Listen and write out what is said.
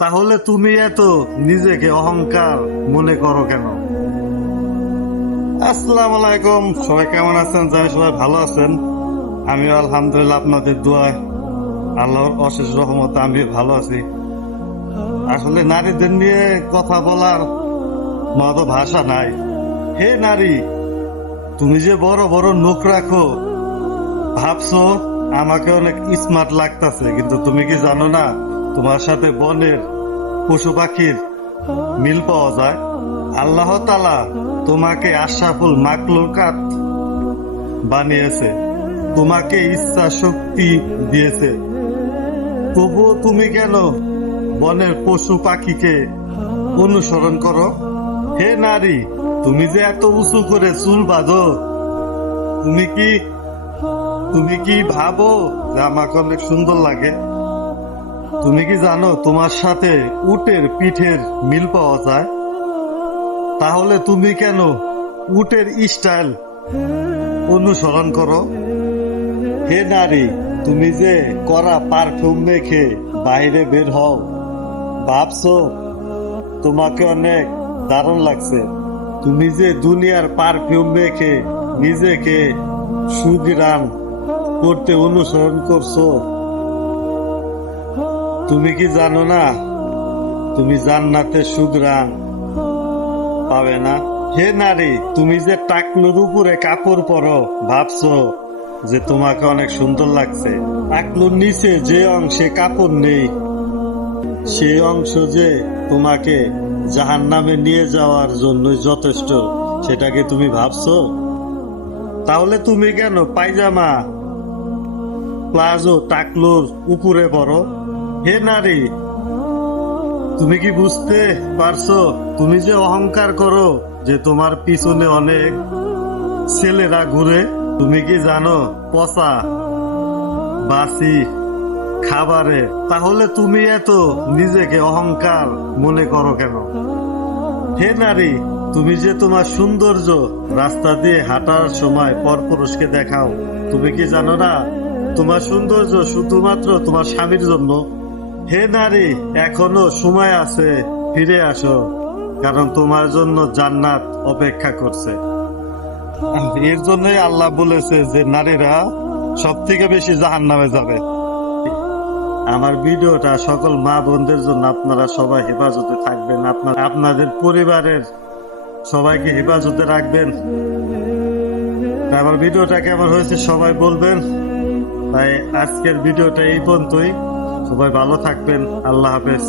তাহলে তুমি এত নিজেকে অহংকার মনে করো কেন? আসসালামু আলাইকুম, সবাই কেমন আছেন? জানি সবাই ভালো আছেন। আমিও আলহামদুলিল্লাহ আপনাদের দোয়ায়, আল্লাহর অশেষ রহমতে আমি ভালো আছি। আসলে নারীদের নিয়ে কথা বলার মতো ভাষা নাই। হে নারী, তুমি যে বড় বড় নখ রাখো, ভাবছো আমাকে অনেক স্মার্ট লাগতাছে, কিন্তু তুমি কি জানো না তোমার সাথে বনের পশু পাখির মিল পাওয়া যায়। আল্লাহ তাআলা তোমাকে আশরাফুল মাখলুকাত বানিয়েছে, তোমাকে ইচ্ছা শক্তি দিয়েছে, তবুও তুমি কেন বনের পশু পাখিকে অনুসরণ করো? হে নারী, তুমি যে এত উঁচু করে চুল বাঁধো, তুমি কি তুমি কি ভাবো যে আমাকে অনেক সুন্দর লাগে? তুমি কি জানো তোমার সাথে উটের পিঠের মিল পাওয়া যায়? তাহলে তুমি কেন উটের স্টাইল অনুসরণ করো? হে নারী, তুমি যে কড়া পারফিউম মেখে বাইরে বের হও, ভাবছো তোমাকে অনেক দারুণ লাগছে। তুমি যে দুনিয়ার পারফিউম মেখে নিজেকে সুঘ্রাণ করতে অনুসরণ করছো, তুমি কি জানো না তুমি জান্নাতে সুঘ্রাণ পাবে না? হে নারী, তুমি যে টাকনুর উপরে কাপড় পরো, ভাবছো যে তোমাকে অনেক সুন্দর লাগছে। টাকনুর নিচে যে অংশে কাপড় নেই, সেই অংশ যে তোমাকে জাহান্নামে নিয়ে যাওয়ার জন্য যথেষ্ট, সেটাকে তুমি ভাবছো? তাহলে তুমি কেন পায়জামা প্লাজো টাকলুর উপরে পরো? হে নারী, তুমি কি বুঝতে পারছো তুমি যে অহংকার করো যে তোমার পিছনে অনেক ছেলেরা ঘুরে? তুমি কি জানো পচা বাসি খাবারে? তাহলে তুমি এত নিজেকে অহংকার মনে করো কেন? হে নারী, তুমি যে তোমার সৌন্দর্য রাস্তা দিয়ে হাঁটার সময় পরপুরুষকে দেখাও, তুমি কি জানো না তোমার সৌন্দর্য শুধুমাত্র তোমার স্বামীর জন্য? হে নারী, এখনো সময় আছে, ফিরে আসো, কারণ তোমার জন্য জান্নাত অপেক্ষা করছে। এর জন্যই আল্লাহ বলেছে যে নারীরা সব থেকে বেশি জাহান্নামে যাবে। আমার ভিডিওটা সকল মা বোনদের জন্য, আপনারা সবাই হেফাজতে থাকবেন, আপনাদের পরিবারের সবাইকে হেফাজতে রাখবেন। আমার ভিডিওটা কেমন হয়েছে সবাই বলবেন। তাই আজকের ভিডিওটা এই পর্যন্তই। সবাই ভালো থাকবেন। আল্লাহ হাফেজ।